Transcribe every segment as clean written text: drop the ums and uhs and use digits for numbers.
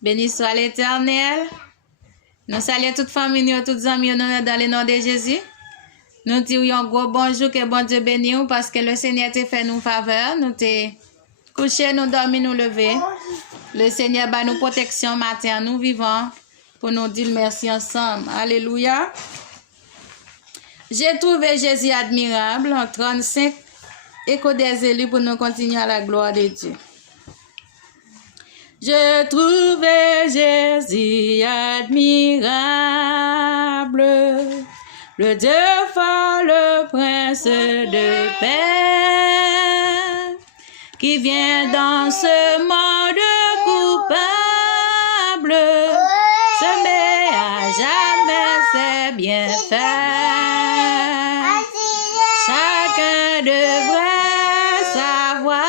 Béni soit l'Éternel. Nous saluons toute famille, toutes amis dans le nom de Jésus. Nous disons un gros bonjour, que bon Dieu bénisse nous parce que le Seigneur t'a fait nous faveur. Nous t'es couché, nous dormi, nous lever. Le Seigneur bat nous protection matin, nous vivons pour nous dire merci ensemble. Alléluia. J'ai trouvé Jésus admirable en 35 échos des élus pour nous continuer à la gloire de Dieu. Je trouvais Jésus admirable, le Dieu fort, le prince de paix, qui vient dans ce monde coupable, semer à jamais ses bienfaits. Chacun devrait savoir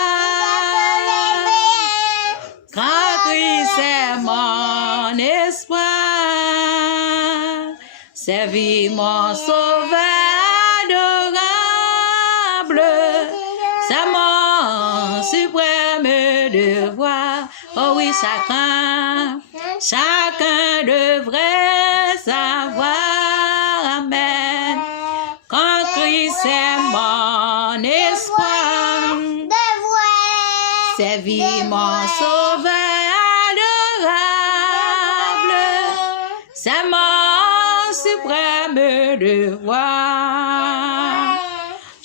quand Christ est mon espoir, servir mon sauveur adorable, c'est mon suprême devoir. Oh oui, chacun devrait savoir, amen, quand Christ est mon espoir, servir mon sauveur adorable, c'est mon suprême devoir.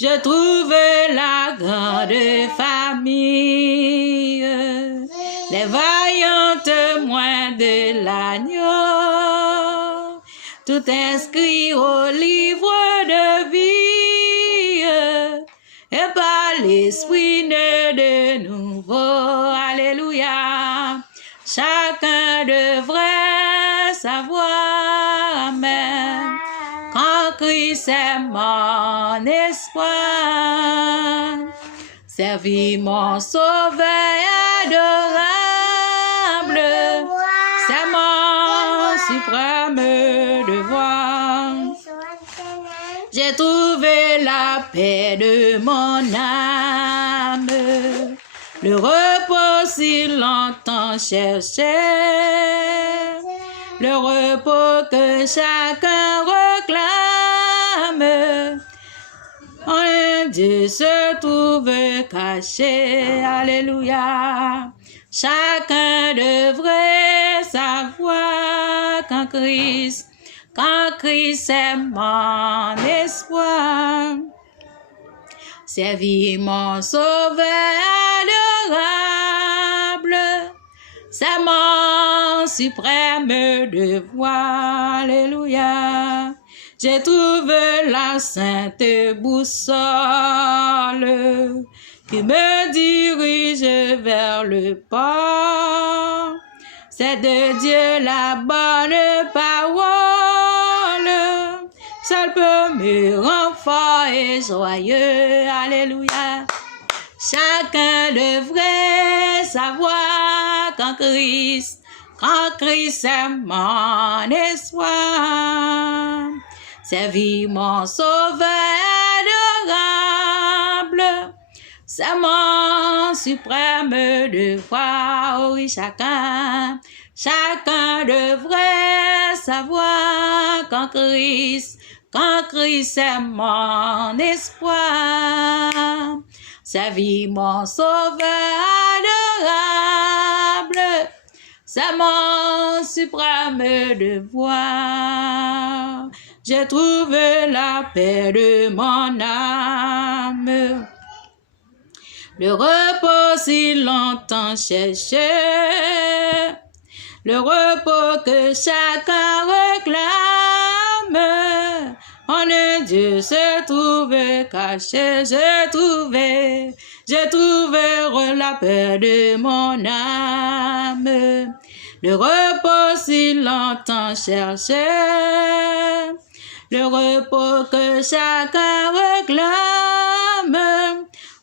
Je trouve la grande famille, les vaillants témoins de l'agneau, tout inscrit au livre de vie, et par l'esprit né de nouveau. Alléluia. Chacun devrait savoir, amen, quand Christ est mon espoir, servir mon sauveur adorable, c'est mon suprême devoir. J'ai trouvé la paix de mon âme, le repos si longtemps cherché, le repos que chacun réclame, en Dieu se trouve caché. Alléluia. Chacun devrait savoir quand Christ est mon espoir, servir mon sauveur adorable, c'est mon suprême devoir. Alléluia. J'ai trouvé la sainte boussole qui me dirige vers le port. C'est de Dieu la bonne parole, seul peut me rendre fort et joyeux. Alléluia. Chacun devrait savoir quand Christ est mon espoir, servir mon sauveur adorable, c'est mon suprême devoir. Oh oui, chacun devrait savoir quand Christ est mon espoir, servir mon sauveur adorable, c'est mon suprême devoir. J'ai trouvé la paix de mon âme, le repos si longtemps cherché, le repos que chacun réclame, en un Dieu se trouve caché. J'ai trouvé la paix de mon âme, le repos si longtemps cherché, le repos que chacun réclame,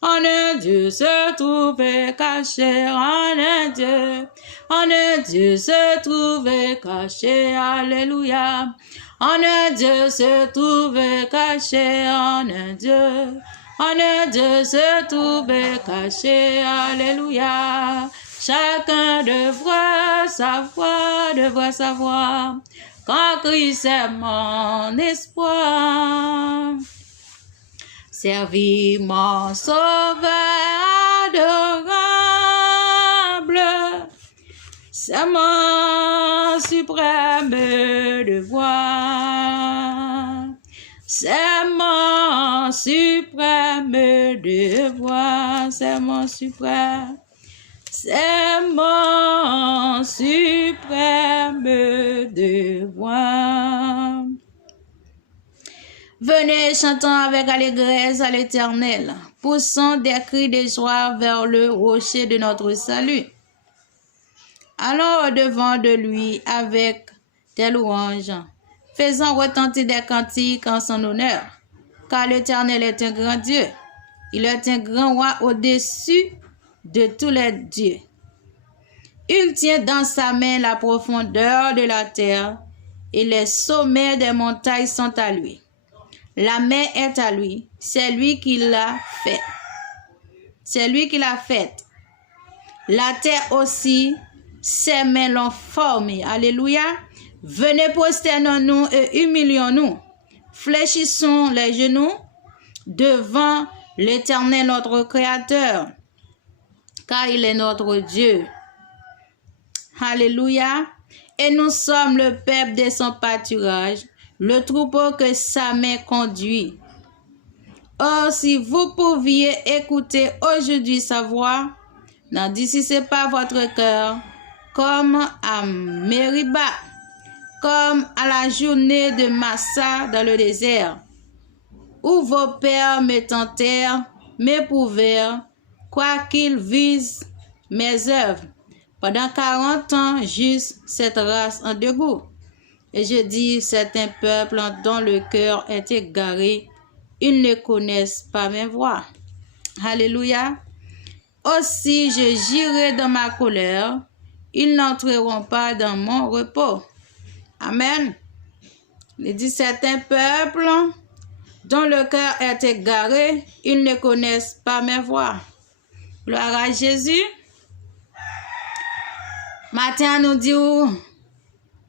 en un Dieu se trouve caché. En un Dieu se trouve caché. Alléluia. En un Dieu se trouve caché. En un Dieu se trouve caché. Alléluia. Chacun devrait savoir, quand Christ est mon espoir. Servir mon sauveur adorable, c'est mon suprême devoir. C'est mon suprême devoir, c'est mon suprême devoir. Venez, chantons avec allégresse à l'Éternel, poussons des cris de joie vers le rocher de notre salut. Allons au-devant de lui avec des louanges, faisons retentir des cantiques en son honneur, car l'Éternel est un grand Dieu. Il est un grand roi au-dessus de tous les dieux. Il tient dans sa main la profondeur de la terre, et les sommets des montagnes sont à lui. La main est à lui, c'est lui qui l'a fait. C'est lui qui l'a faite. La terre aussi, ses mains l'ont formée. Alléluia. Venez, prosternons-nous et humilions-nous. Fléchissons les genoux devant l'Éternel, notre Créateur, car il est notre Dieu. Alléluia. Et nous sommes le peuple de son pâturage, le troupeau que sa main conduit. Oh, si vous pouviez écouter aujourd'hui sa voix, n'endurcissez pas votre cœur comme à Mériba, comme à la journée de Massa dans le désert, où vos pères me tentèrent, m'éprouvèrent, quoiqu'ils visent mes œuvres. Pendant 40 ans, juste cette race en dégoût. Et je dis, c'est un peuple dont le cœur est égaré, ils ne connaissent pas mes voies. Alléluia. Aussi, je girai dans ma colère, ils n'entreront pas dans mon repos. Amen. Il dit, c'est un peuple dont le cœur est égaré, ils ne connaissent pas mes voies. Gloire à Jésus. Matin, nous dit,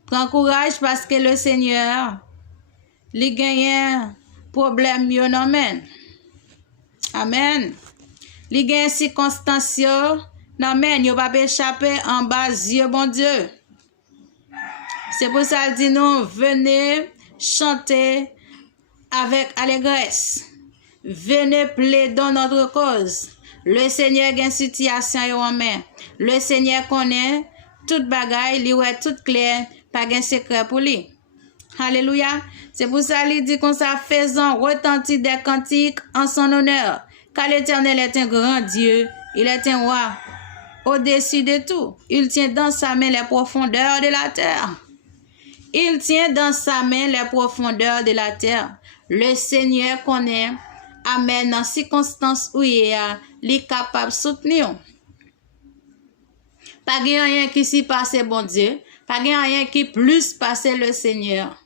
prends courage parce que le Seigneur, il gagne un problème mieux n'amène. Amen. Il gagne circonstance n'amène, il va pas échapper en bas Dieu bon Dieu. C'est pour ça qu'il dit nous, venez chanter avec allégresse. Venez plaider notre cause. Le Seigneur gagne situation en main. Le Seigneur connaît toute bagaille, il est tout clair, pas de secret pour lui. Alléluia. C'est pour ça qu'il dit qu'on ça faisant retentir des cantiques en son honneur. Car l'Éternel est un grand Dieu, il est un roi au-dessus de tout. Il tient dans sa main les profondeurs de la terre. Il tient dans sa main les profondeurs de la terre. Le Seigneur connaît, amen, dans circonstances où il est capable de soutenir. Pas rien qui s'y passe, bon Dieu. Pas rien qui plus passe le Seigneur.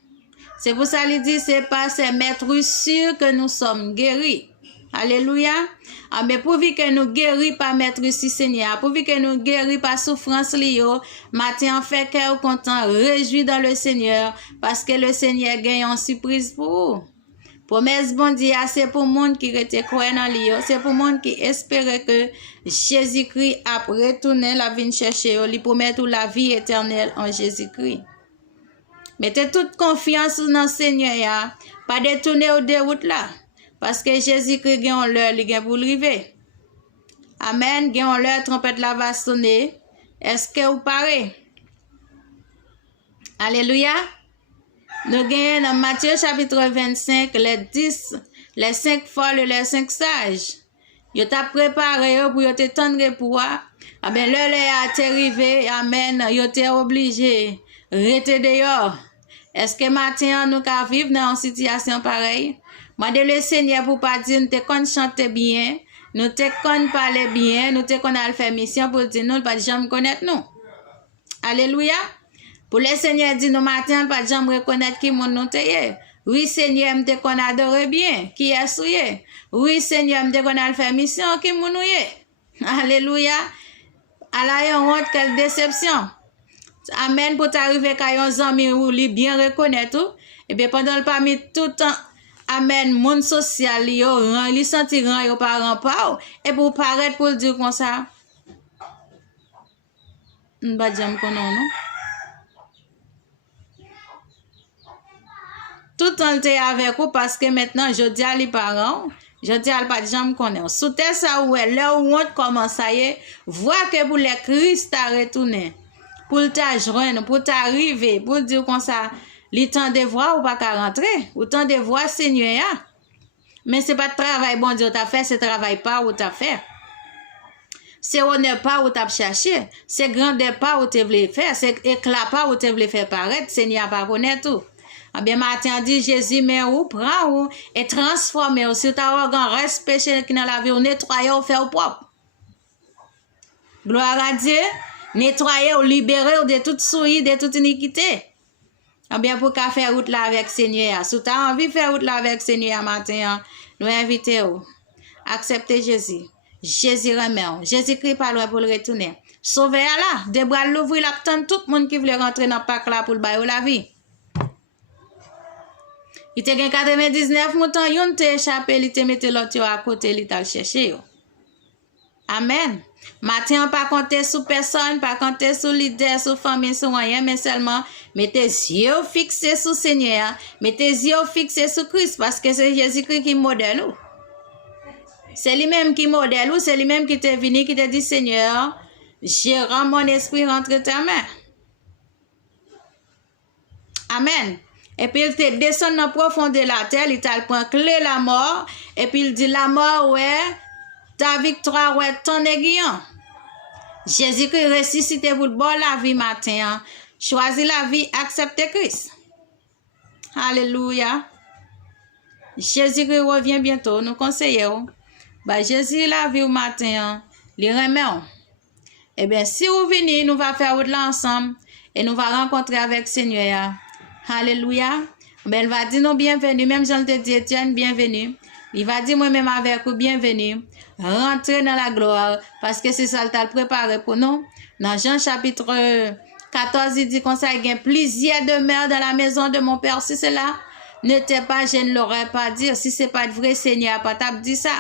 C'est pour ça qu'il dit, c'est pas ces maîtres sûrs que nous sommes guéris. Alléluia. Ah, mais pourvu que nous guéris par maître si Seigneur, pourvu que nous guéris par souffrance liée, matin en fait cœur content, réjoui dans le Seigneur, parce que le Seigneur gagne une surprise pour vous. Promesse bon Dieu, c'est pour le monde qui était croyant dans lui, c'est pour le monde qui espérait que Jésus-Christ a retourné la vie chercher, lui promettre la vie éternelle en Jésus-Christ. Mettez toute confiance dans le Seigneur, pas détourner au déroute là, parce que Jésus-Christ gagne l'heure, il gagne pour arriver. Amen, gagne l'heure, trompette la va sonner. Est-ce que vous parlez? Alléluia. Nous gagnons dans Matthieu chapitre 25, les 5 folles et les 5 sages. Ils t'ont préparé pour te tendre pour amen, l'heure est arrivé, amen, ils t'ont obligé rester dehors. Est-ce que maintenant nous pouvons vivre dans une situation pareille? Moi, de le Seigneur pour pas dire, nous te qu'on chante bien, nous te qu'on parle bien, nous te qu'on a fait mission pour dire, nous pas jamais connaître nous. Alléluia. Pour le Seigneur dit, nous matin, pas jamais reconnaître qui mon nous te. Oui, Seigneur, nous te qu'on adore bien, qui est souillé. Oui, Seigneur, nous te qu'on a fait mission, qui mon nous. Alléluia. la yon honte, quelle déception. Amen, pour t'arriver qu'à yon zami ou li bien reconnaître tout. Et bien pendant le parmi tout le temps, amen, monde social, li senti ran yo par rempart. Et pour paraître pour le dire comme ça. M'ba jam konon, non? Tout le temps t'es avec vous parce que maintenant, je dis à les parents, je dis à pas de jam konon. Sous tes ça ouais, là où on commence à y, vois que pour les Christ t'a retourné. Pour t'ajoindre, pour t'arriver, pour dire comme ça, le temps de voir ou pas qu'à rentrer, ou temps de voir Seigneur. Mais c'est pas de travail bon Dieu t'a fait, c'est travail pas ou t'a fait. C'est honneur pas ou t'a cherché, c'est grandeur pas ou t'es voulu faire, c'est éclat pas ou t'es voulu faire paraître, Seigneur pas connaître tout. Ah bien matin dit Jésus mais ou prend ou et transformer aussi ta organe reste péché qui dans la vie ou nettoyer ou faire propre. Gloire à Dieu. Nettoyer ou libérer ou de toute souillure, de toute iniquité. Ah bien, pour qu'à faire route là avec Seigneur. Si tu as envie de faire route là avec Seigneur matin, nous invitons. Acceptez Jésus. Jésus remet. Jésus-Christ parle pour le retourner. Sauvez là. De bras l'ouvrir là, tout le monde qui veut rentrer dans le parc là pour le bailler la vie. Il te gagne 99 moutons, yon te échappé, il te mette l'autre à côté, il t'a cherché. Amen. Matin, pas compter sur personne, pas compter sur leader, sur famille, sur rien, mais seulement mettez yeux fixés sur le Seigneur, mettez yeux fixés sur Christ, parce que c'est Jésus-Christ qui modèle. C'est lui-même qui modèle, c'est lui-même qui t'est venu, qui te dit Seigneur, je rends mon esprit entre ta main. Amen. Et puis il te descend dans la profondeur de la terre, il t'a pris clé la mort, et puis il dit la mort, ouais. Ta victoire ouais ton aiguillon. Jésus-Christ ressuscité pour le bon la vie matin. Choisis la vie, acceptez Christ. Alléluia. Jésus-Christ revient bientôt. Nous conseillons. Bah, Jésus la vie au matin. Les remet. Eh bien, si vous venez, nous va faire route là ensemble. Et nous va rencontrer avec Seigneur. Alléluia. Ben, elle va dire nous bienvenue. Même Jean te dit Étienne, bienvenue. Il va dire moi-même avec vous, bienvenue. Rentrez dans la gloire. Parce que c'est ça le t'a préparé pour nous. Dans Jean chapitre 14, il dit qu'on ça, il y a plusieurs demeures dans la maison de mon Père. Si c'est là, ne t'es pas, je ne l'aurais pas dit. Si c'est pas de vrai, Seigneur, pas t'a dit ça.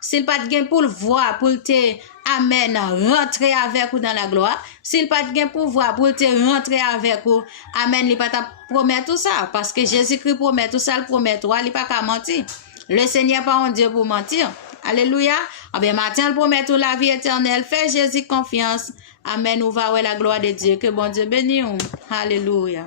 S'il pas de gain pour le voir, pour te amen, rentrer avec vous dans la gloire. S'il pas de gain pour voir, pour te rentrer avec vous, amen, il pas t'a promet tout ça. Parce que Jésus-Christ promet tout ça, il promet toi, il pas qu'à mentir. Le Seigneur pas un Dieu pour mentir. Alléluia. Ah bien, matin, il promet toute la vie éternelle. Fais Jésus confiance. Amen. Nous va voir la gloire de Dieu. Que bon Dieu bénisse. Alléluia.